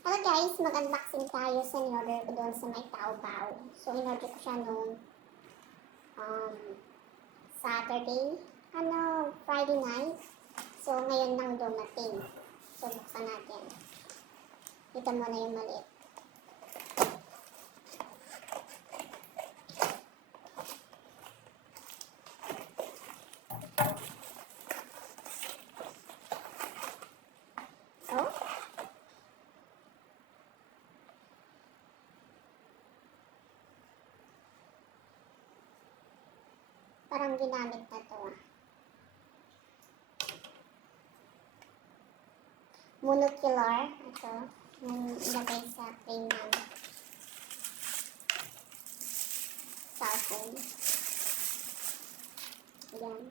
Hello guys, mag-unboxing tayo sa in-order ko doon sa may Taobao. So in-order ko siya noong Saturday, Friday night. So ngayon lang dumating. So buksan natin. Ito muna yung maliit. So, parang ginamit na to. Monocular. Ito. Yung ilagay sa frame ng cellphone. Ayan.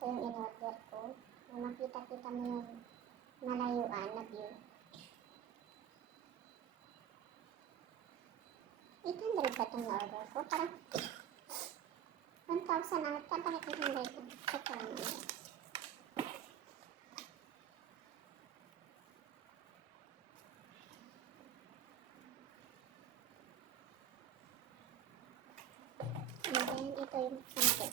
Ito yung in-order ko. Makita-kita mo yung malayuan na view. 800 ba itong order ko? Parang 1,000 ang bakit 800 ito? Check ko lang yun. And then, ito yung sample.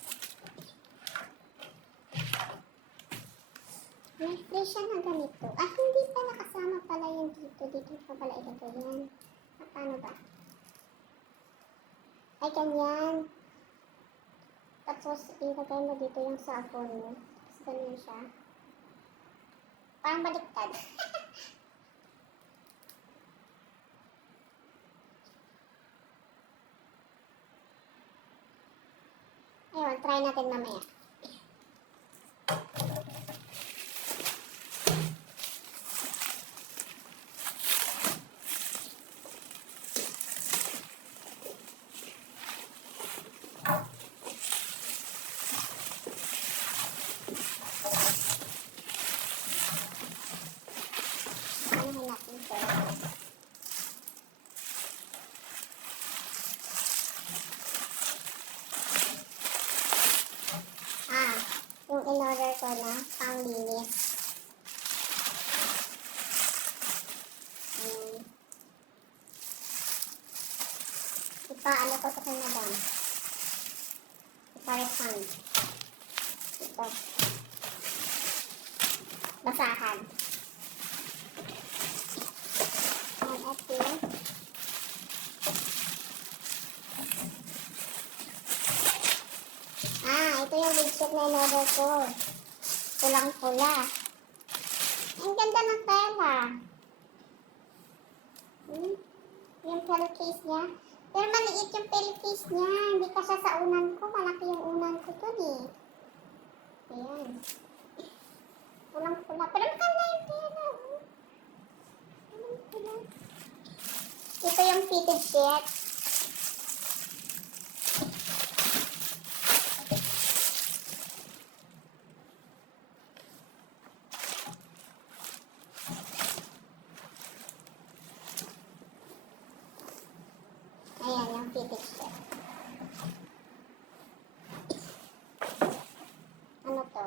May free siya na ganito. Ah, hindi pa nakasama pala yung dito. Dito pa pala ilagay yan. Ah, paano ba? Ay, ganyan. Tapos, ilagay mo dito yung cellphone mo. Tapos, ganyan siya. Parang baliktad. Ayun, try natin mamaya. Anahin natin ito. Yung in-order ko na panglinis. Ipa-ano ko ito kay madam. Ipa-refund. Ito. Basahan. And ito. Ito yung bedsheet na in-order ko. Pulang-pula. Ang ganda ng tela. Yung pillowcase niya. Pero maliit yung pillowcase niya. Hindi kasi sa unan ko. Malaki yung unan ko dun eh. Ayan. Pulang-pula. Pero maganda yung tela. Pulang-pula. Ito yung fitted sheet. Ayan, yung fitted sheet. Ano to?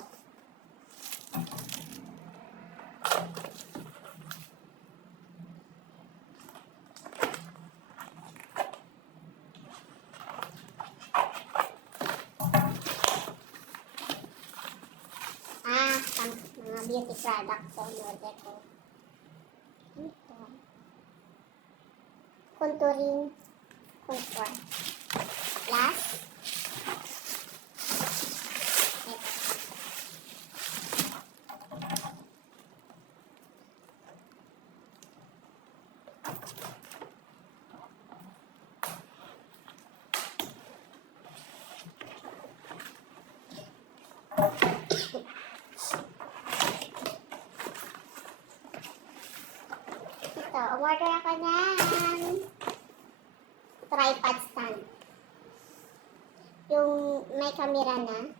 Mga beauty products sa in-order ko. Ito. Contouring contour. Plus, ito, order ako ng tripod stand. Yung may camera na.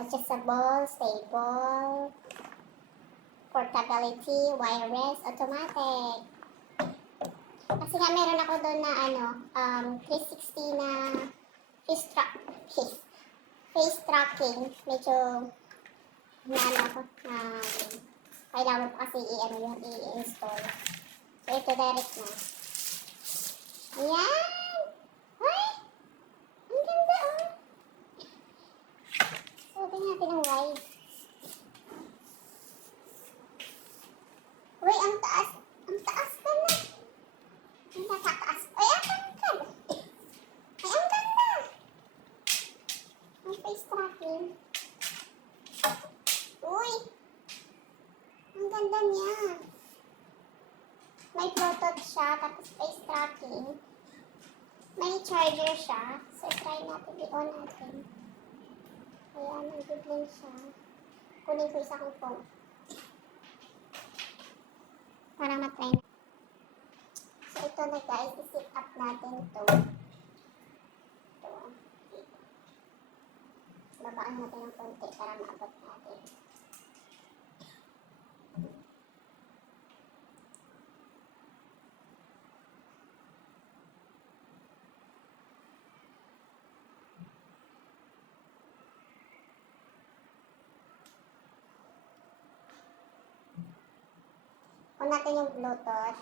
Adjustable, stable, portability, wireless, automatic. Kasi nga meron ako doon na 360 na fish face tracking. Medyo ano ako, kailangan pa kasi i-ano yun, i-install. So, ito direct na. Ayan! Ay! Ang ganda, oh! Suotin natin ang wide. Uy, ang taas! Ang taas ka na! Ang natataas. Ay, ang ganda! Ay, ang ganda! Ang face tracking. Uy! Ang ganda niya. May Bluetooth siya, tapos face tracking. May charger siya. So, try natin. I-on natin. Ayan, nag-blink siya. Kunin ko isa kong phone. Para matry na. So, ito na guys. I-set up natin ito. Ito. Babaan natin ng konti para maabot natin. On natin yung Bluetooth.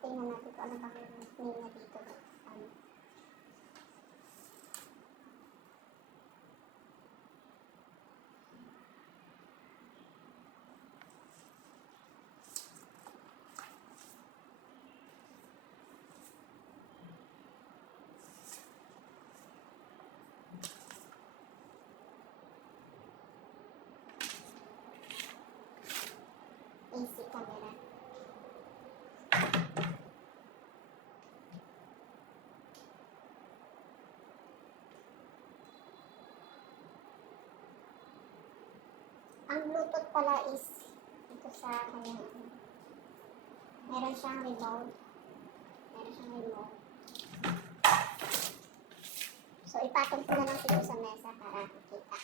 Tingnan natin kung ano bang niya dito. AC camera. Ang Bluetooth pala is ito sa kanyang meron siyang remote. Meron siyang remote. So, ipatong ko na lang ito sa mesa para makita.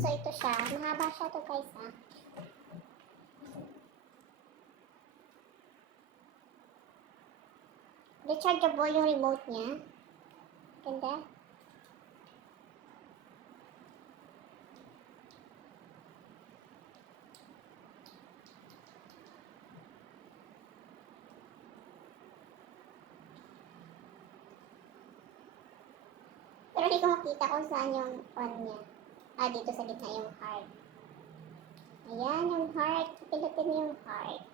So, ito siya. Mahaba siya ito guys ha. Rechargeable yung remote niya. Ganda. Pero hindi ko makita kung saan yung on niya. Dito sa gitna yung heart. Ayan, yung heart. Pilutin mo yung heart.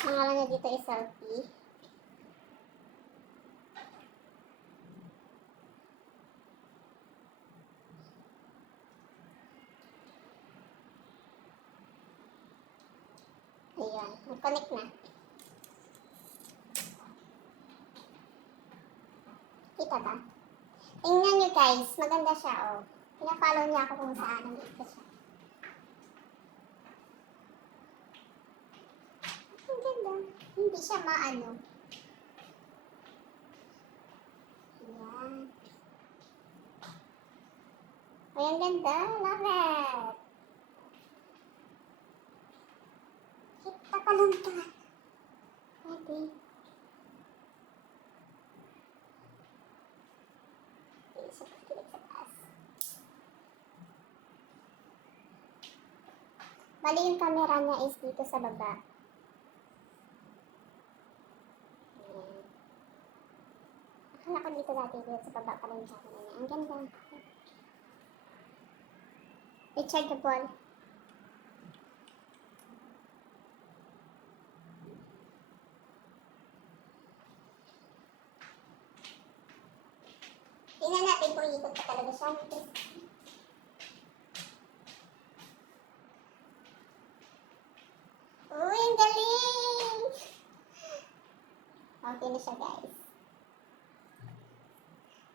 Pangalan niya dito is selfie. Ayan, mag-connect na. Kita ba? Tingnan nyo guys, maganda siya oh. Pina-follow niya ako kung saan nandito siya. Ang ganda. Hindi siya maano. Ayan. Ay, ang ganda. Love it. Kita pa lang ito. Pwede. Isa pa kilig sa taas. Bali yung camera niya is dito sa baba. Ayan. Akala ko dito dati dito sa baba pa rin yung camera niya. Ang ganda. Rechargeable. natin kung ikot pa talaga siya. Uy, ang galing! Okay na siya, guys.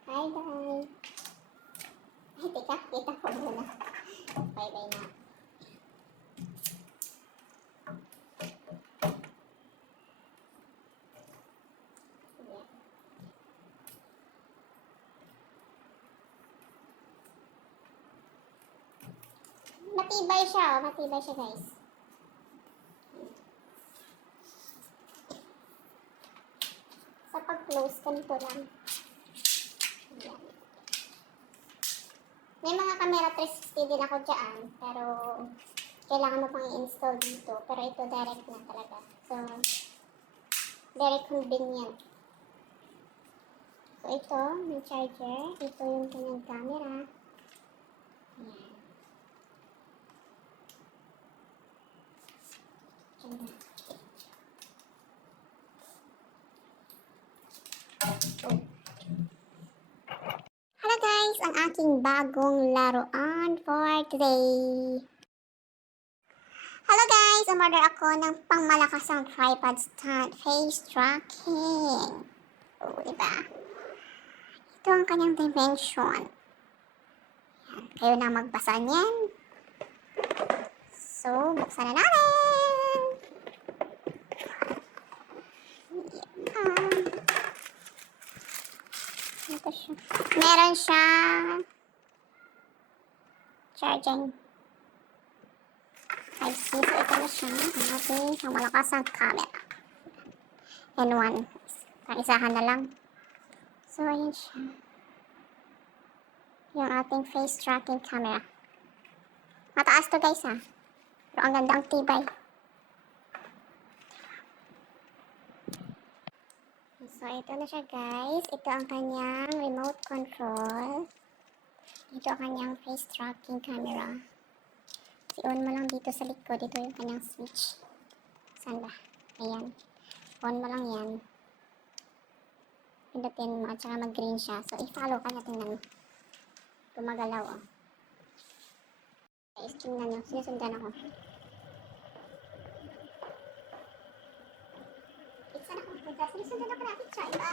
Bye-bye. Ay, teka, kita ko muna. Bye-bye na. Matibay siya, oh. Matibay siya, guys. Sa pag-close, ganito lang. Ayan. May mga camera 360 din ako dyan, pero kailangan mo pang i-install dito. Pero ito direct na talaga. So, very convenient. So, ito, yung charger. Ito yung kanyang camera. Ayan. Ganda. Hello guys! Ang aking bagong laruan for today. Hello guys! Umorder ako ng pangmalakasang tripod stand face tracking. O, diba? Ito ang kanyang dimension. Yan. Kayo na magbasa niyan. So, buksan na natin! Yan. Ito siya. Meron siyang charging. Type-C. So, ito na siya. Ang ating pangmalakasang camera. N1. Pang-isahan na lang. So, ayan siya. Yung ating face tracking camera. Mataas to guys ha. Pero ang ganda ang tibay. So, ito na siya guys. Ito ang kanyang remote control. Ito ang kanyang face tracking camera. I-on mo lang dito sa likod. Ito yung kanyang switch. Saan ba? Ayan. On mo lang yan. Pindutin mo at saka mag-green siya. So, i-follow ka na. Tingnan mo. Gumagalaw oh. Guys, tingnan nyo. Sinusundan ako. Saan ako? Sinusundan ako natin siya. Iba.